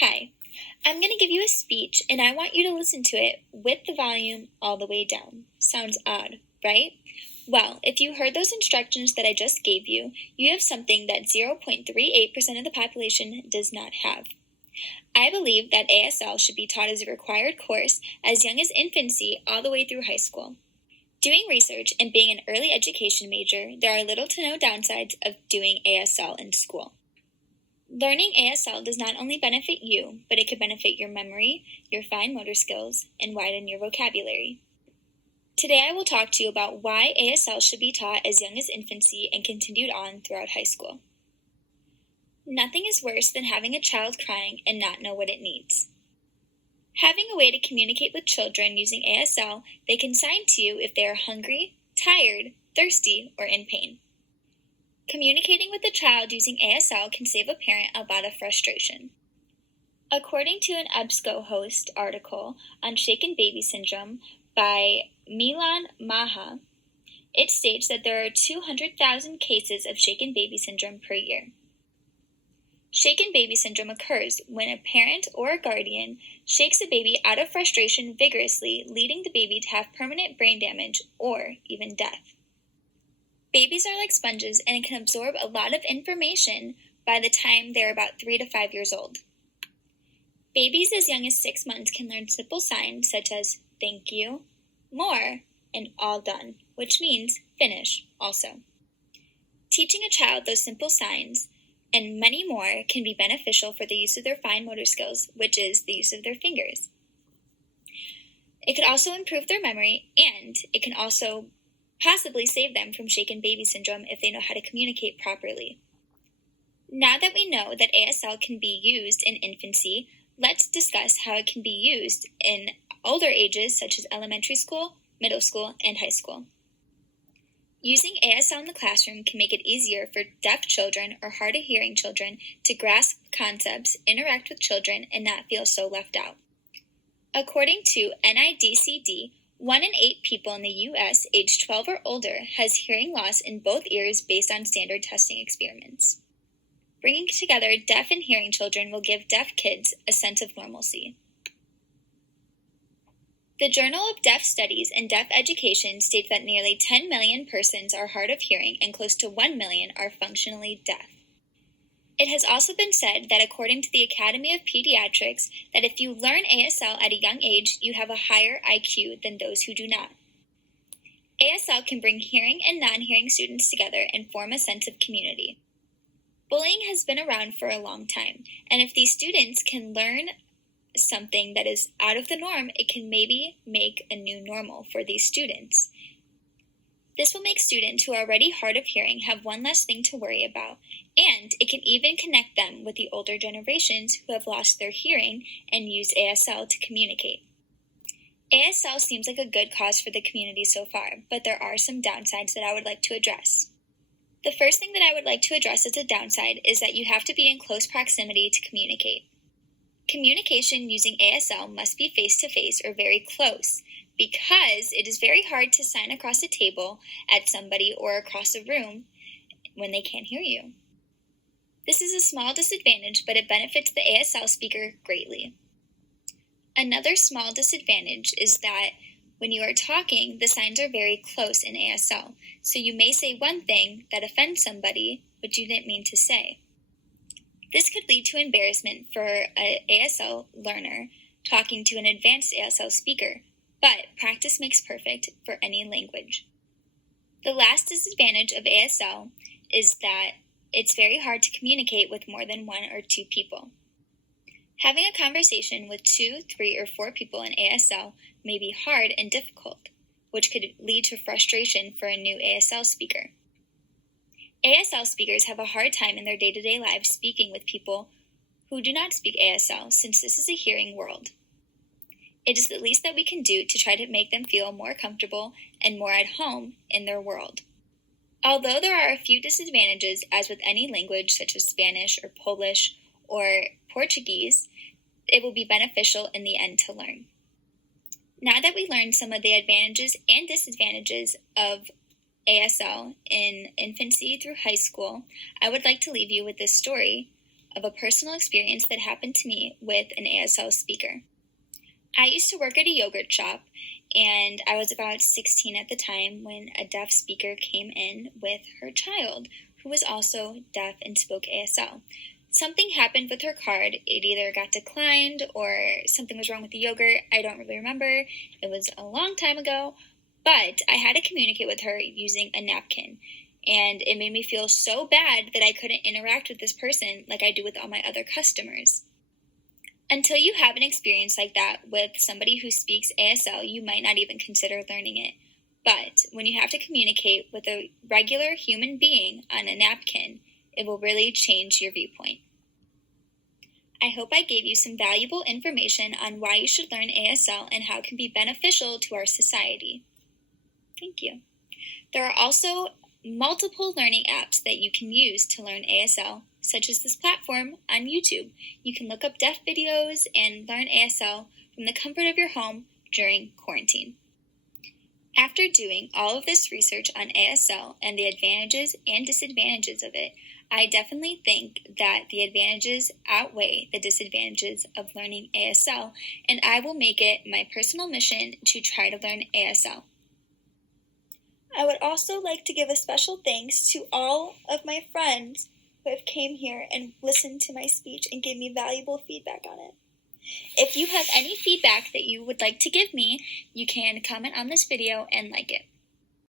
Hi, I'm going to give you a speech and I want you to listen to it with the volume all the way down. Sounds odd, right? Well, if you heard those instructions that I just gave you, you have something that 0.38% of the population does not have. I believe that ASL should be taught as a required course as young as infancy all the way through high school. Doing research and being an early education major, there are little to no downsides of doing ASL in school. Learning ASL does not only benefit you, but it could benefit your memory, your fine motor skills, and widen your vocabulary. Today I will talk to you about why ASL should be taught as young as infancy and continued on throughout high school. Nothing is worse than having a child crying and not know what it needs. Having a way to communicate with children using ASL, they can sign to you if they are hungry, tired, thirsty, or in pain. Communicating with a child using ASL can save a parent a lot of frustration. According to an EBSCO-Host article on shaken baby syndrome by Milan Maha, it states that there are 200,000 cases of shaken baby syndrome per year. Shaken baby syndrome occurs when a parent or a guardian shakes a baby out of frustration vigorously, leading the baby to have permanent brain damage or even death. Babies are like sponges and can absorb a lot of information by the time they're about 3 to 5 years old. Babies as young as 6 months can learn simple signs such as thank you, more, and all done, which means finish also. Teaching a child those simple signs and many more can be beneficial for the use of their fine motor skills, which is the use of their fingers. It could also improve their memory, and it can also possibly save them from shaken baby syndrome if they know how to communicate properly. Now that we know that ASL can be used in infancy, let's discuss how it can be used in older ages such as elementary school, middle school, and high school. Using ASL in the classroom can make it easier for deaf children or hard of hearing children to grasp concepts, interact with children, and not feel so left out. According to NIDCD, 1 in 8 people in the U.S. aged 12 or older has hearing loss in both ears based on standard testing experiments. Bringing together deaf and hearing children will give deaf kids a sense of normalcy. The Journal of Deaf Studies and Deaf Education states that nearly 10 million persons are hard of hearing and close to 1 million are functionally deaf. It has also been said that according to the Academy of Pediatrics, that if you learn ASL at a young age, you have a higher IQ than those who do not. ASL can bring hearing and non-hearing students together and form a sense of community. Bullying has been around for a long time, and if these students can learn something that is out of the norm, it can maybe make a new normal for these students. This will make students who are already hard of hearing have one less thing to worry about, and it can even connect them with the older generations who have lost their hearing and use ASL to communicate. ASL seems like a good cause for the community so far, but there are some downsides that I would like to address. The first thing that I would like to address as a downside is that you have to be in close proximity to communicate. Communication using ASL must be face-to-face or very close, because it is very hard to sign across a table at somebody or across a room when they can't hear you. This is a small disadvantage, but it benefits the ASL speaker greatly. Another small disadvantage is that when you are talking, the signs are very close in ASL, so you may say one thing that offends somebody, which you didn't mean to say. This could lead to embarrassment for an ASL learner talking to an advanced ASL speaker, but practice makes perfect for any language. The last disadvantage of ASL is that it's very hard to communicate with more than 1 or 2 people. Having a conversation with 2, 3, or 4 people in ASL may be hard and difficult, which could lead to frustration for a new ASL speaker. ASL speakers have a hard time in their day-to-day lives speaking with people who do not speak ASL, since this is a hearing world. It is the least that we can do to try to make them feel more comfortable and more at home in their world. Although there are a few disadvantages, as with any language such as Spanish or Polish or Portuguese, it will be beneficial in the end to learn. Now that we learned some of the advantages and disadvantages of ASL in infancy through high school, I would like to leave you with this story of a personal experience that happened to me with an ASL speaker. I used to work at a yogurt shop, and I was about 16 at the time when a deaf speaker came in with her child, who was also deaf and spoke ASL. Something happened with her card. It either got declined or something was wrong with the yogurt. I don't really remember. It was a long time ago, but I had to communicate with her using a napkin. And it made me feel so bad that I couldn't interact with this person like I do with all my other customers. Until you have an experience like that with somebody who speaks ASL, you might not even consider learning it. But when you have to communicate with a regular human being on a napkin, it will really change your viewpoint. I hope I gave you some valuable information on why you should learn ASL and how it can be beneficial to our society. Thank you. There are also multiple learning apps that you can use to learn ASL, such as this platform on YouTube. You can look up deaf videos and learn ASL from the comfort of your home during quarantine. After doing all of this research on ASL and the advantages and disadvantages of it, I definitely think that the advantages outweigh the disadvantages of learning ASL, and I will make it my personal mission to try to learn ASL. I would also like to give a special thanks to all of my friends who have came here and listened to my speech and gave me valuable feedback on it. If you have any feedback that you would like to give me, you can comment on this video and like it.